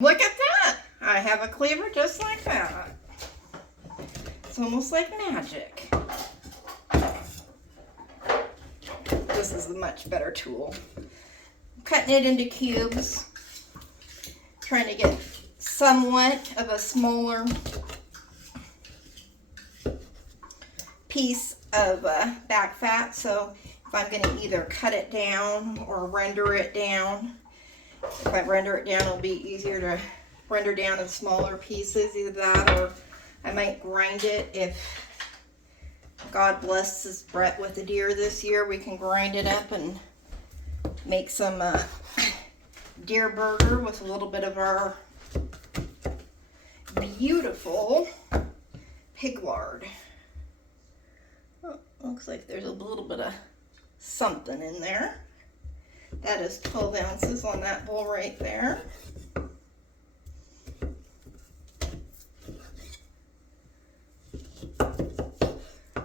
Look at that! I have a cleaver just like that. It's almost like magic. This is a much better tool. I'm cutting it into cubes. Trying to get somewhat of a smaller piece of back fat. So if I'm going to either cut it down or render it down, if I render it down, it'll be easier to render down in smaller pieces. Either that or I might grind it. If God blesses Brett with a deer this year, we can grind it up and make some deer burger with a little bit of our beautiful pig lard. Oh, looks like there's a little bit of something in there. That is 12 ounces on that bowl right there.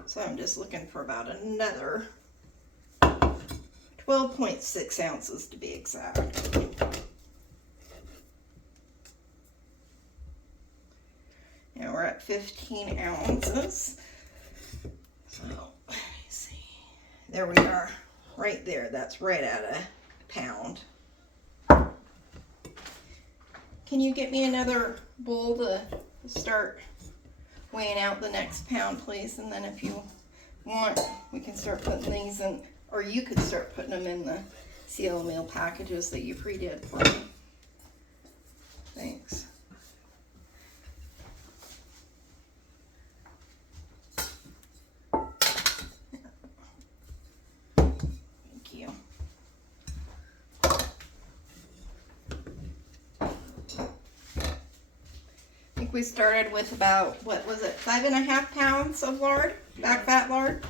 So I'm just looking for about another 12.6 ounces to be exact. Now we're at 15 ounces. So let me see. There we are. Right there. That's right at a pound. Can you get me another bowl to start weighing out the next pound, please? And then if you want, we can start putting these in, or you could start putting them in the seal meal packages that you pre-did for me. Thanks. Thank you. I think we started with about, what was it, 5.5 pounds of lard, back fat lard?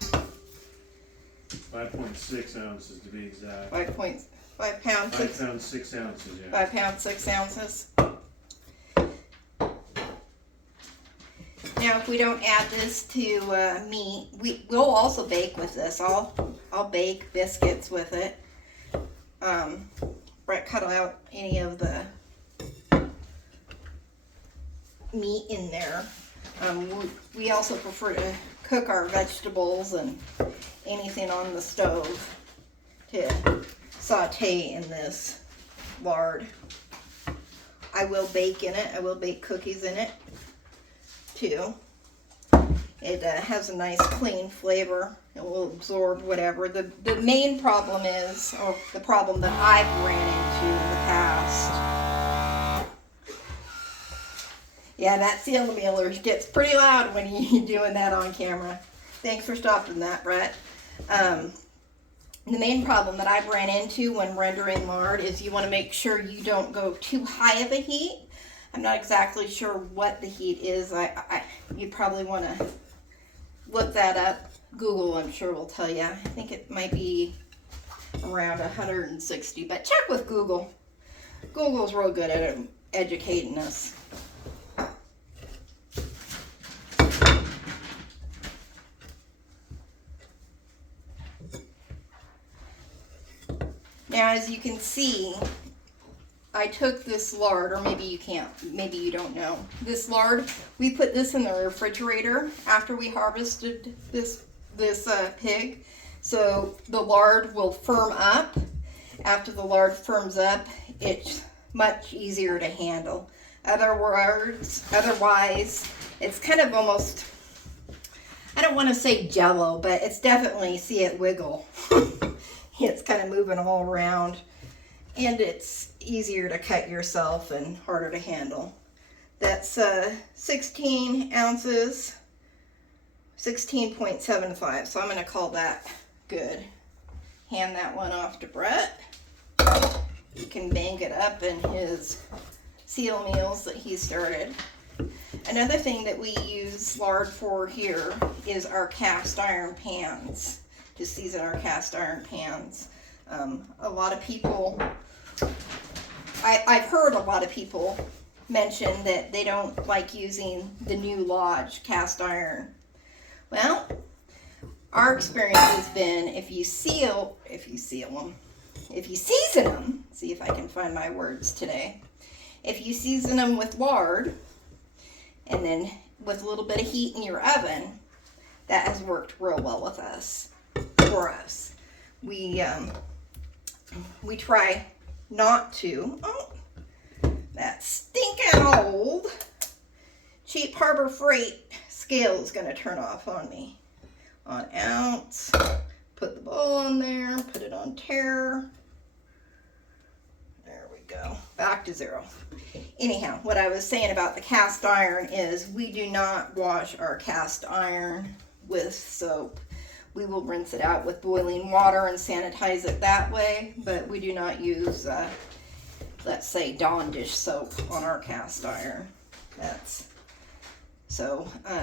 5.6 ounces to be exact. 5 pounds. 5 pounds 6 ounces, yeah. 5 pounds 6 ounces. Now, if we don't add this to meat, we'll also bake with this. I'll bake biscuits with it. Brett cut out any of the meat in there. We also prefer to cook our vegetables and anything on the stove to saute in this lard. I will bake in it. I will bake cookies in it too. It has a nice clean flavor. It will absorb whatever. The main problem is, or the problem that I've ran into in the past. Yeah, that seal mealer gets pretty loud when you're doing that on camera. Thanks for stopping that, Brett. The main problem that I've ran into when rendering lard is you want to make sure you don't go too high of a heat. I'm not exactly sure what the heat is. You probably want to look that up. Google, I'm sure, will tell you. I think it might be around 160, but check with Google. Google's real good at educating us. Now, as you can see, I took this lard, or maybe you can't, maybe you don't know. This lard, we put this in the refrigerator after we harvested this pig. So the lard will firm up. After the lard firms up, it's much easier to handle. Otherwise, it's kind of almost, I don't want to say jello, but it's definitely, see it wiggle. It's kind of moving all around, and it's easier to cut yourself and harder to handle. That's 16 ounces, 16.75, so I'm going to call that good. Hand that one off to Brett. He can bang it up in his seal meals that he started. Another thing that we use lard for here is our cast iron pans, to season our cast iron pans. A lot of people, I've heard a lot of people mention that they don't like using the new Lodge cast iron. Well, our experience has been if you season them, see if I can find my words today. If you season them with lard and then with a little bit of heat in your oven, that has worked real well with us, for us. We try not to. Oh, that stinking old cheap Harbor Freight scale is going to turn off on me. On ounce, put the bowl on there, put it on tare. There we go, back to 0. Anyhow, what I was saying about the cast iron is we do not wash our cast iron with soap. We will rinse it out with boiling water and sanitize it that way, but we do not use, let's say, Dawn dish soap on our cast iron.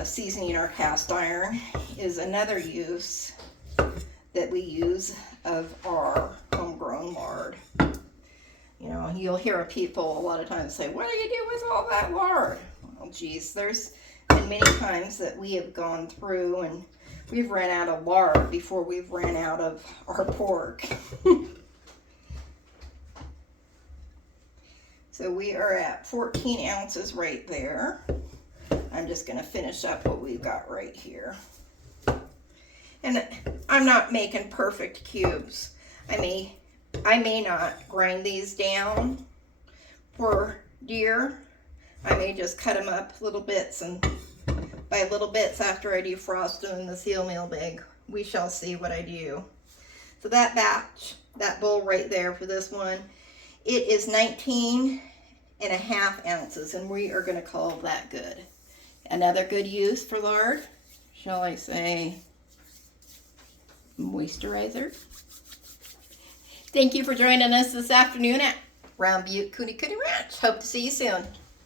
Seasoning our cast iron is another use that we use of our homegrown lard. You know, you'll hear people a lot of times say, what do you do with all that lard? Well, geez, there's been many times that we have gone through and we've ran out of lard before we've ran out of our pork. So we are at 14 ounces right there. I'm just going to finish up what we've got right here. And I'm not making perfect cubes. I may not grind these down for deer. I may just cut them up little bits, and by little bits after I defrost them in the seal meal bag. We shall see what I do. So that batch, that bowl right there for this one, it is 19.5 ounces, and we are going to call that good. Another good use for lard, shall I say, moisturizer. Thank you for joining us this afternoon at Round Butte Kunekune Ranch. Hope to see you soon.